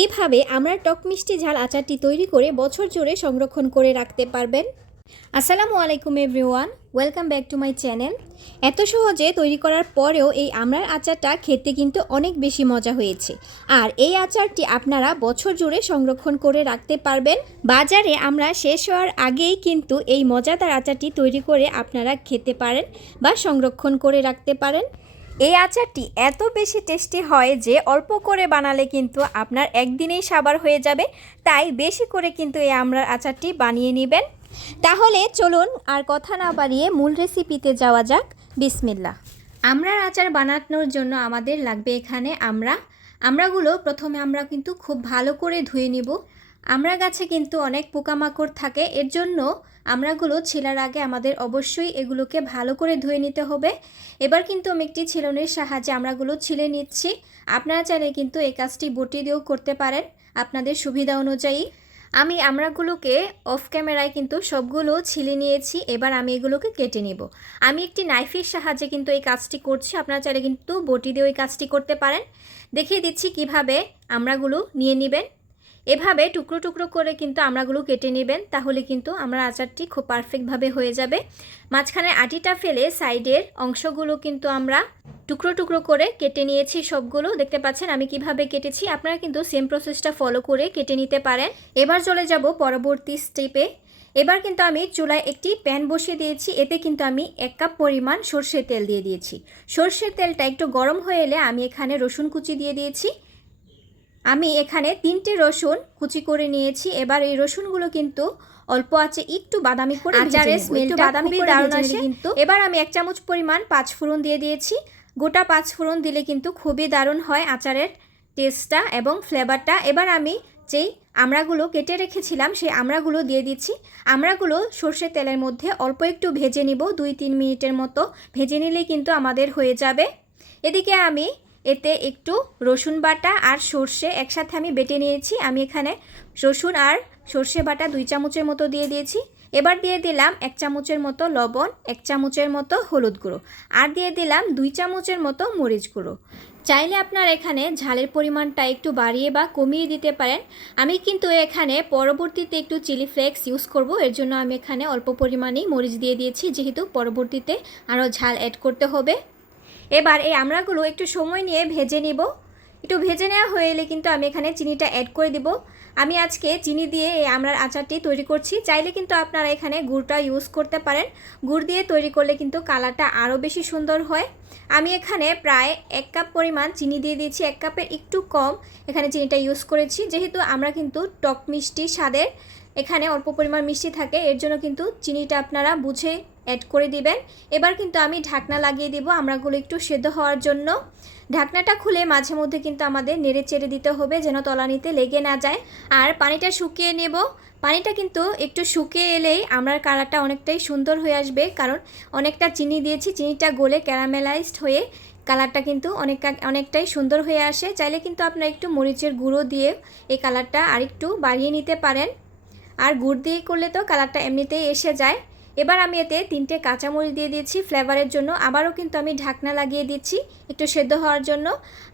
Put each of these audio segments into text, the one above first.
এইভাবে আমরা টক মিষ্টি ঝাল আচারটি তৈরি করে বছর জুড়ে সংরক্ষণ করে রাখতে পারবেন। আসসালামু আলাইকুম everyone, welcome back to my channel. এত সহজে তৈরি করার পরেও এই আমড়ার আচারটা খেতে কিন্তু অনেক বেশি মজা হয়েছে। আর এই আচারটি আপনারা বছর জুড়ে সংরক্ষণ করে রাখতে পারবেন। বাজারে আমরা শেষ হওয়ার আগেই কিন্তু এই মজাদার আচারটি তৈরি করে আপনারা খেতে পারেন বা সংরক্ষণ করে রাখতে পারেন। এই আচারটি এত বেশি টেস্টি হয় যে অল্প করে বানালে কিন্তু আপনার একদিনেই সাবার হয়ে যাবে। তাই বেশি করে কিন্তু এই আমড়ার আচারটি বানিয়ে নেবেন। তাহলে চলুন আর কথা না বাড়িয়ে মূল রেসিপিতে যাওয়া যাক। বিসমিল্লা আমড়ার আচার বানানোর জন্য আমাদের লাগবে এখানে আমরা আমড়াগুলো প্রথমে আমরা কিন্তু খুব ভালো করে ধুয়ে নিব। আমড়া গাছে কিন্তু অনেক পোকামাকড় থাকে, এর জন্য আমরাগুলো ছিলার আগে আমাদের অবশ্যই এগুলোকে ভালো করে ধুয়ে নিতে হবে। এবার কিন্তু আমি একটি ছিলনের সাহায্যে আমরাগুলো ছিলে নিচ্ছি। আপনারা চাইলে কিন্তু এই কাজটি বটি দিয়েও করতে পারেন আপনাদের সুবিধা অনুযায়ী। আমি আমরাগুলোকে অফ ক্যামেরায় কিন্তু সবগুলো ছিলে নিয়েছি, এবার আমি এগুলোকে কেটে নেব। আমি একটি নাইফের সাহায্যে কিন্তু এই কাজটি করছি, আপনারা চাইলে কিন্তু বটি দিয়ে ওই কাজটি করতে পারেন। দেখিয়ে দিচ্ছি কীভাবে আমরাগুলো নিয়ে নেবেন। এভাবে টুকরো টুকরো করে কিন্তু আমড়াগুলো কেটে নেবেন, তাহলে কিন্তু আমরা আচারটি খুব পারফেক্টভাবে হয়ে যাবে। মাঝখানে আটিটা ফেলে সাইডের অংশগুলো কিন্তু আমরা টুকরো টুকরো করে কেটে নিয়েছি সবগুলো। দেখতে পাচ্ছেন আমি কীভাবে কেটেছি। আপনারা কিন্তু সেম প্রসেসটা ফলো করে কেটে নিতে পারেন। এবার চলে যাব পরবর্তী স্টেপে এবার কিন্তু আমি চুলায় একটি প্যান বসিয়ে দিয়েছি। এতে কিন্তু আমি এক কাপ পরিমাণ সর্ষের তেল দিয়ে দিয়েছি। সর্ষের তেলটা একটু গরম হয়ে এলে আমি এখানে রসুন কুচি দিয়ে দিয়েছি। আমি এখানে তিনটে রসুন কুচি করে নিয়েছি। এবার এই রসুনগুলো কিন্তু অল্প আছে একটু বাদামি করে আচারের স্মেলটা বাদামি করে দারুণ আসে। কিন্তু এবার আমি এক চামচ পরিমাণ পাঁচ ফোড়ন দিয়ে দিয়েছি। গোটা পাঁচ ফোড়ন দিলে কিন্তু খুবই দারুণ হয় আচারের টেস্টটা এবং ফ্লেভারটা। এবার আমি যেই আমড়াগুলো কেটে রেখেছিলাম সেই আমড়াগুলো দিয়ে দিচ্ছি। আমড়াগুলো সর্ষের তেলের মধ্যে অল্প একটু ভেজে নিব দুই তিন মিনিটের মতো। ভেজে নিলেই কিন্তু আমাদের হয়ে যাবে। এদিকে আমি এতে একটু রসুন বাটা আর সর্ষে একসাথে আমি বেটে নিয়েছি। আমি এখানে রসুন আর সর্ষে বাটা দুই চামচের মতো দিয়ে দিয়েছি। এবার দিয়ে দিলাম এক চামচের মতো লবণ, এক চামচের মতো হলুদ গুঁড়ো আর দিয়ে দিলাম দুই চামচের মতো মরিচ গুঁড়ো। চাইলে আপনার এখানে ঝালের পরিমাণটা একটু বাড়িয়ে বা কমিয়ে দিতে পারেন। আমি কিন্তু এখানে পরবর্তীতে একটু চিলি ফ্লেক্স ইউজ করব। এর জন্য আমি এখানে অল্প পরিমাণেই মরিচ দিয়ে দিয়েছি। যেহেতু পরবর্তীতে আরও ঝাল অ্যাড করতে হবে। এবার এই আমড়াগুলো একটু সময় নিয়ে ভেজে নিব। একটু ভেজে নেওয়া হয়ে এলে কিন্তু আমি এখানে চিনিটা অ্যাড করে দিব। আমি আজকে চিনি দিয়ে এই আমড়ার আচারটি তৈরি করছি। চাইলে কিন্তু আপনারা এখানে গুড়টা ইউজ করতে পারেন। গুড় দিয়ে তৈরি করলে কিন্তু কালারটা আরও বেশি সুন্দর হয়। আমি এখানে প্রায় এক কাপ পরিমাণ চিনি দিয়ে দিয়েছি। এক কাপের একটু কম এখানে চিনিটা ইউজ করেছি। যেহেতু আমরা কিন্তু টক মিষ্টি স্বাদের এখানে অল্প পরিমাণ মিষ্টি থাকে, এর জন্য কিন্তু চিনিটা আপনারা বুঝে অ্যাড করে দিবেন। এবার কিন্তু আমি ঢাকনা লাগিয়ে দিব। আমরাগুলো একটু সেদ্ধ হওয়ার জন্য। ঢাকনাটা খুলে মাঝে মধ্যে কিন্তু আমাদের নেড়ে চেড়ে দিতে হবে যেন তলানিতে লেগে না যায়। আর পানিটা শুকিয়ে নেব। পানিটা কিন্তু একটু শুকিয়ে এলেই আমরার কালারটা অনেকটাই সুন্দর হয়ে আসবে। কারণ অনেকটা চিনি দিয়েছি। চিনিটা গলে ক্যারামেলাইজড হয়ে কালারটা কিন্তু অনেক অনেকটাই সুন্দর হয়ে আসে। চাইলে কিন্তু আপনারা একটু মরিচের গুঁড়ো দিয়ে এই কালারটা আরেকটু বাড়িয়ে নিতে পারেন। আর গুড় দিয়ে করলে তো কালারটা এমনিতেই এসে যায়। এবার আমি এতে তিনটে কাঁচামরিচ দিয়ে দিয়েছি, ফ্লেভারের জন্য। আবারও কিন্তু আমি ঢাকনা লাগিয়ে দিচ্ছি একটু সেদ্ধ হওয়ার জন্য।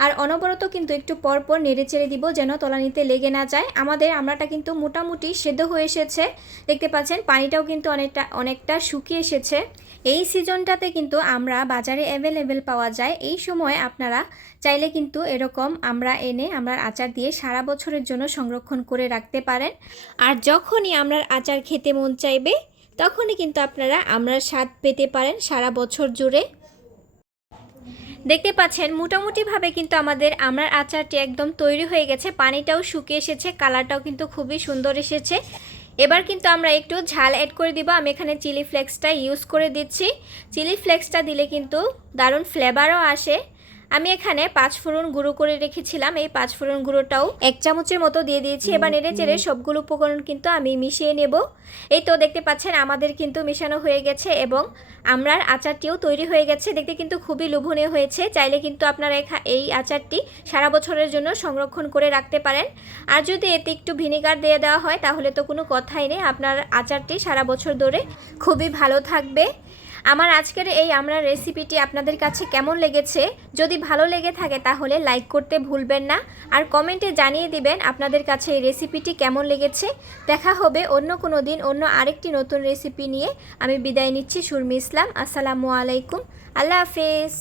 আর অনবরত কিন্তু একটু পরপর নেড়ে চেড়ে দিব যেন তলানিতে লেগে না যায়। আমাদের আমরাটা কিন্তু মোটামুটি সেদ্ধ হয়ে এসেছে। দেখতে পাচ্ছেন, পানিটাও কিন্তু অনেকটা অনেকটা শুকিয়ে এসেছে। এই সিজনটাতে কিন্তু আমরা বাজারে অ্যাভেলেবেল পাওয়া যায়। এই সময় আপনারা চাইলে কিন্তু এরকম আমরা এনে আমরা আচার দিয়ে সারা বছরের জন্য সংরক্ষণ করে রাখতে পারেন। আর যখনই আমরা আচার খেতে মন চাইবে তখনই কিন্তু আপনারা আমরা স্বাদ পেতে পারেন সারা বছর জুড়ে। দেখতে পাচ্ছেন, মোটামুটিভাবে কিন্তু আমাদের আমরার আচারটি একদম তৈরি হয়ে গেছে। পানিটাও শুকিয়ে এসেছে, কালারটাও কিন্তু খুবই সুন্দর এসেছে। এবার কিন্তু আমরা একটু ঝাল অ্যাড করে দিব। আমি এখানে চিলি ফ্লেক্সটা ইউজ করে দিচ্ছি। চিলি ফ্লেক্সটা দিলে কিন্তু দারুণ ফ্লেভারও আসে। আমি এখানে পাঁচ ফোড়ন গুঁড়ো করে রেখেছিলাম। এই পাঁচ ফোড়ন গুঁড়োটাও এক চামচের মতো দিয়ে দিয়েছি। এবার নেড়ে চেড়ে সবগুলো উপকরণ কিন্তু আমি মিশিয়ে নেব। এই তো দেখতে পাচ্ছেন আমাদের কিন্তু মেশানো হয়ে গেছে এবং আমরার আচারটিও তৈরি হয়ে গেছে। দেখতে কিন্তু খুবই লোভনীয় হয়েছে। চাইলে কিন্তু আপনারা এখা এই আচারটি সারা বছরের জন্য সংরক্ষণ করে রাখতে পারেন। আর যদি এতে একটু ভিনেগার দিয়ে দেওয়া হয় তাহলে তো কোনো কথাই নেই। আপনার আচারটি সারা বছর ধরে খুবই ভালো থাকবে। আমার আজকের এই আমরা রেসিপিটি আপনাদের কাছে কেমন লেগেছে? যদি ভালো লেগে থাকে তাহলে লাইক করতে ভুলবেন না। আর কমেন্টে জানিয়ে দিবেন আপনাদের কাছে এই রেসিপিটি কেমন লেগেছে। দেখা হবে অন্য কোনো দিন অন্য আরেকটি নতুন রেসিপি নিয়ে। আমি বিদায় নিচ্ছি সুরমি ইসলাম। আসসালামু আলাইকুম। আল্লাহ হাফেজ।